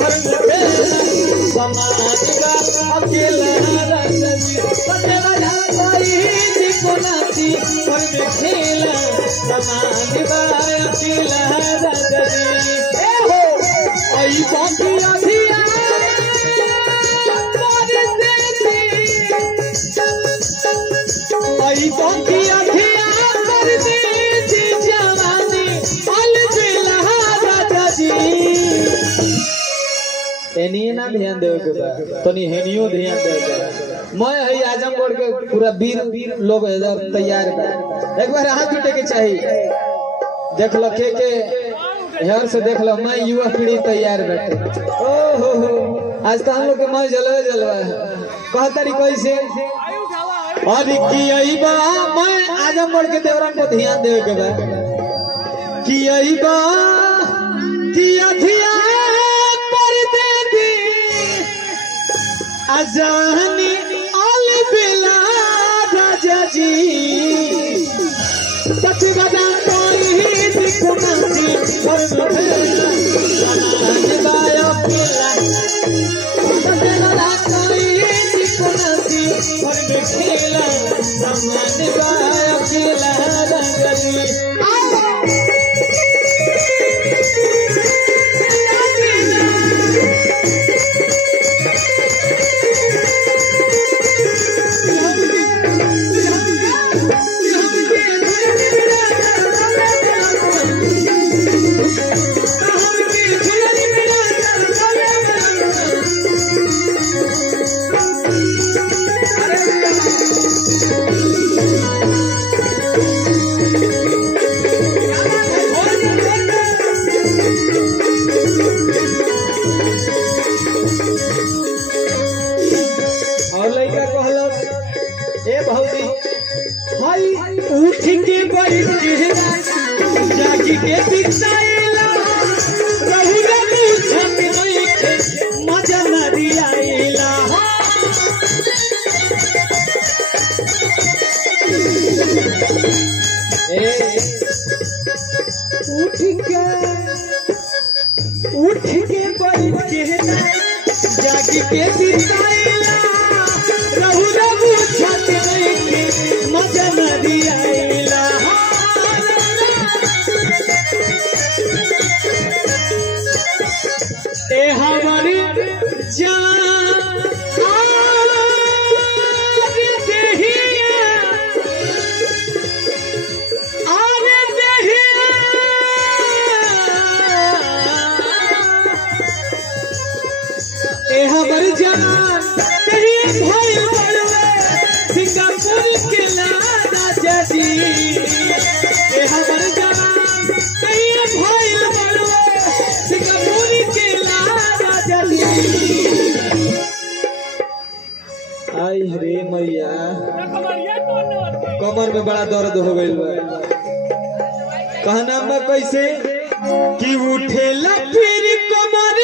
घर में खेला समाज का अकेला राजा जी सतेरा झाई को नाची घर में खेला समाज का अकेला राजा जी ए हो आई बाकी अधिया आई बाकी अधिया कर दी जवानी अलबेला राजा जी एनी ना ध्यान दे के तनी हेनियो ध्यान दे मैं है आजमगढ़ के पूरा वीर लोग तैयार बा एक बार हाथ उठे के चाहिए देख लो के हेयर से देख लो मैं युवा पीढ़ी तैयार बैठे ओ हो आज तो हम लोग के मैं जलवा है कहतरी कैसे अरे की आई बा मैं आजमगढ़ के देवरन को ध्यान देवे के बा की आई बा की अधिया कर दे दी अजानी अलबेला राजा जी सच बता कोई दिखो नाची घर में बायो केला सच बता कोई दिखो नाची घर में खेला सामान बायो केला राजा जी उठ के बैठ के जागी के बिताइला रहू रे मुझन नहीं मजा न दियाइला उठ के बैठ के जागी के बिताइला रहू रे मुझन नहीं मजा न दियाइला ए हमारी जान आरे देहिया ए हमारी जान तेरी भाई बड़वे सिंगापुर के राजा जी ए हमारी जान तेरी भाई बड़वे सिंगापुर के राजा जी आई रे मैया कमर में बड़ा दर्द हो गइल बा कहना में कैसे कि उठेला फिर कमर